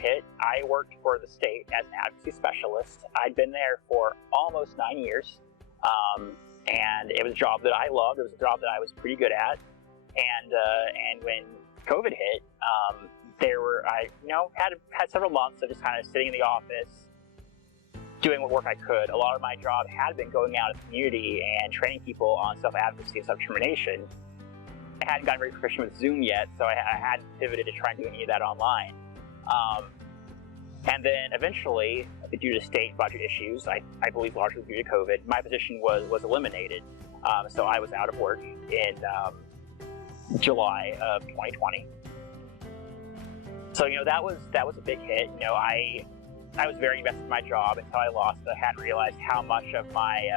COVID hit, I worked for the state as an advocacy specialist. I'd been there for almost 9 years, and it was a job that I loved. It was a job that I was pretty good at. And when COVID hit, I had several months of just kind of sitting in the office, doing what work I could. A lot of my job had been going out in the community and training people on self-advocacy and self-determination. I hadn't gotten very proficient with Zoom yet, so I hadn't pivoted to try and do any of that online. And then eventually, due to state budget issues, I believe largely due to COVID, my position was eliminated. So I was out of work in July of 2020. So that was a big hit. I was very invested in my job until I lost it. I hadn't realized how much of my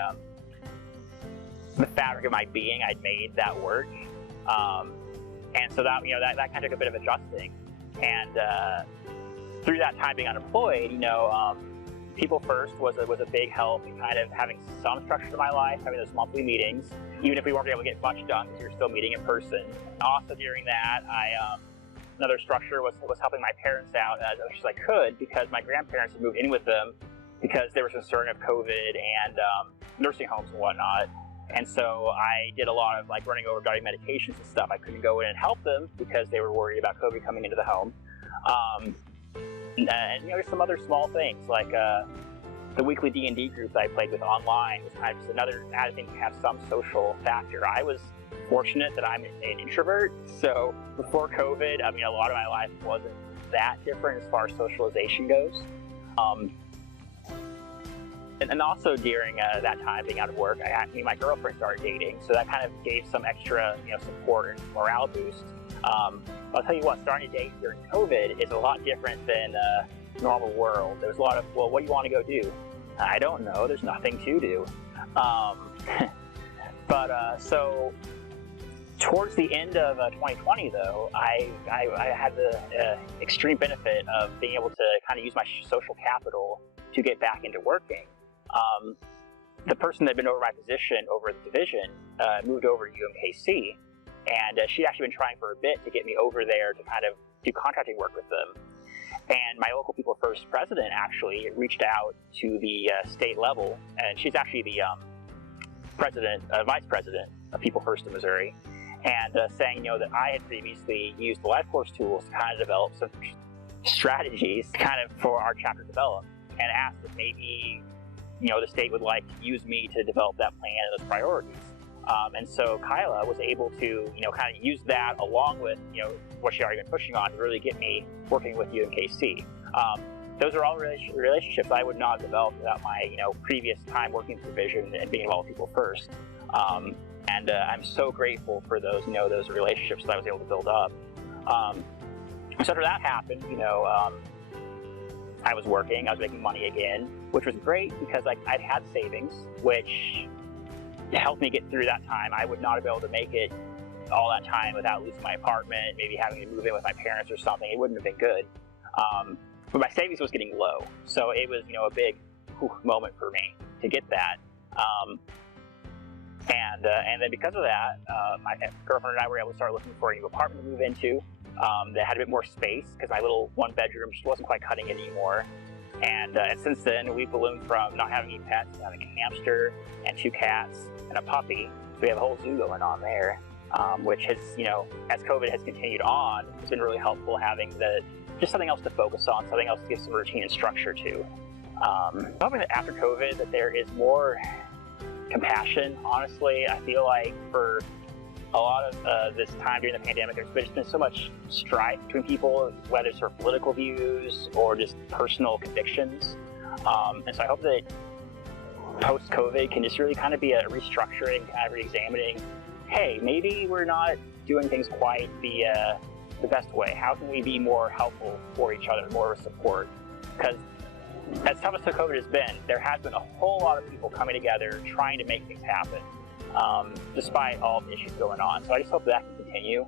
the fabric of my being I'd made that work. And so that kind of took a bit of adjusting. And through that time being unemployed, People First was a big help in kind of having some structure to my life, having those monthly meetings, even if we weren't able to get much done because we were still meeting in person. Also during that, another structure was helping my parents out as much as I could, because my grandparents had moved in with them because there was concern of COVID and nursing homes and whatnot. And so I did a lot of running over diet medications and stuff. I couldn't go in and help them because they were worried about COVID coming into the home. And there's some other small things like the weekly D&D group that I played with online was kind of just another added thing to have some social factor. I was fortunate that I'm an introvert, so before COVID, a lot of my life wasn't that different as far as socialization goes. And also during that time being out of work, my girlfriend started dating, so that kind of gave some extra support and morale boost. I'll tell you what, starting to date during COVID is a lot different than a normal world. There was a lot of, well, what do you want to go do? I don't know, there's nothing to do. So towards the end of 2020 though, I had the extreme benefit of being able to kind of use my social capital to get back into working. The person that had been over my position over the division moved over to UMKC, and she'd actually been trying for a bit to get me over there to kind of do contracting work with them. And my local People First president actually reached out to the state level, and she's actually the vice president of People First in Missouri, and saying that I had previously used the LifeCourse tools to kind of develop some strategies kind of for our chapter develop, and asked if maybe the state would like to use me to develop that plan and those priorities. And so Kyla was able to, kind of use that along with, what she'd already been pushing on to really get me working with UMKC. Those are all relationships I would not have developed without my, previous time working in division and being involved with People First. And I'm so grateful for those, those relationships that I was able to build up. So after that happened, I was working, I was making money again, which was great because I'd had savings, which helped me get through that time. I would not have been able to make it all that time without losing my apartment, maybe having to move in with my parents or something. It wouldn't have been good. But my savings was getting low. So it was, a big moment for me to get that. And then because of that, my girlfriend and I were able to start looking for a new apartment to move into that had a bit more space, because my little one bedroom just wasn't quite cutting it anymore. And since then, we've ballooned from not having any pets to having a hamster and 2 cats and a puppy. So we have a whole zoo going on there, which has, as COVID has continued on, it's been really helpful having just something else to focus on, something else to give some routine and structure to. I'm hoping that after COVID that there is more compassion. Honestly, I feel like for a lot of this time during the pandemic, there's just been so much strife between people, whether it's for political views or just personal convictions. And so I hope that post-COVID can just really kind of be a restructuring, kind of re-examining, hey, maybe we're not doing things quite the best way. How can we be more helpful for each other, more of a support? Because as tough as COVID has been, there has been a whole lot of people coming together trying to make things happen, despite all the issues going on. So I just hope that can continue.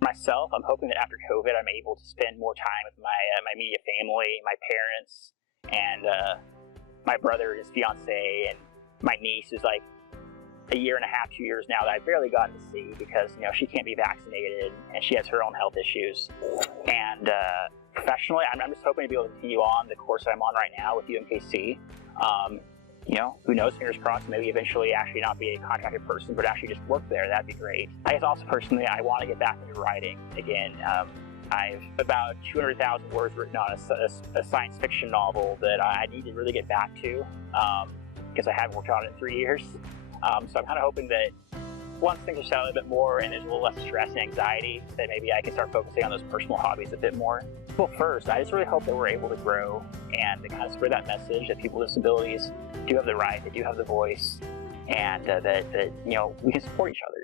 Myself, I'm hoping that after COVID, I'm able to spend more time with my immediate family, my parents, and my brother and his fiance, and my niece, who's like a year and a half, 2 years now, that I've barely gotten to see because she can't be vaccinated and she has her own health issues. And Professionally, I'm just hoping to be able to continue on the course that I'm on right now with UMKC. You know, who knows, fingers crossed, maybe eventually actually not be a contracted person, but actually just work there. That'd be great. I guess also personally, I want to get back into writing again. I've about 200,000 words written on a science fiction novel that I need to really get back to because I haven't worked on it in 3 years. So I'm kind of hoping that once things are settled a bit more and there's a little less stress and anxiety, that maybe I can start focusing on those personal hobbies a bit more. Well, first, I just really hope that we're able to grow and to kind of spread that message that people with disabilities do have the right, they do have the voice, and that you know, we can support each other.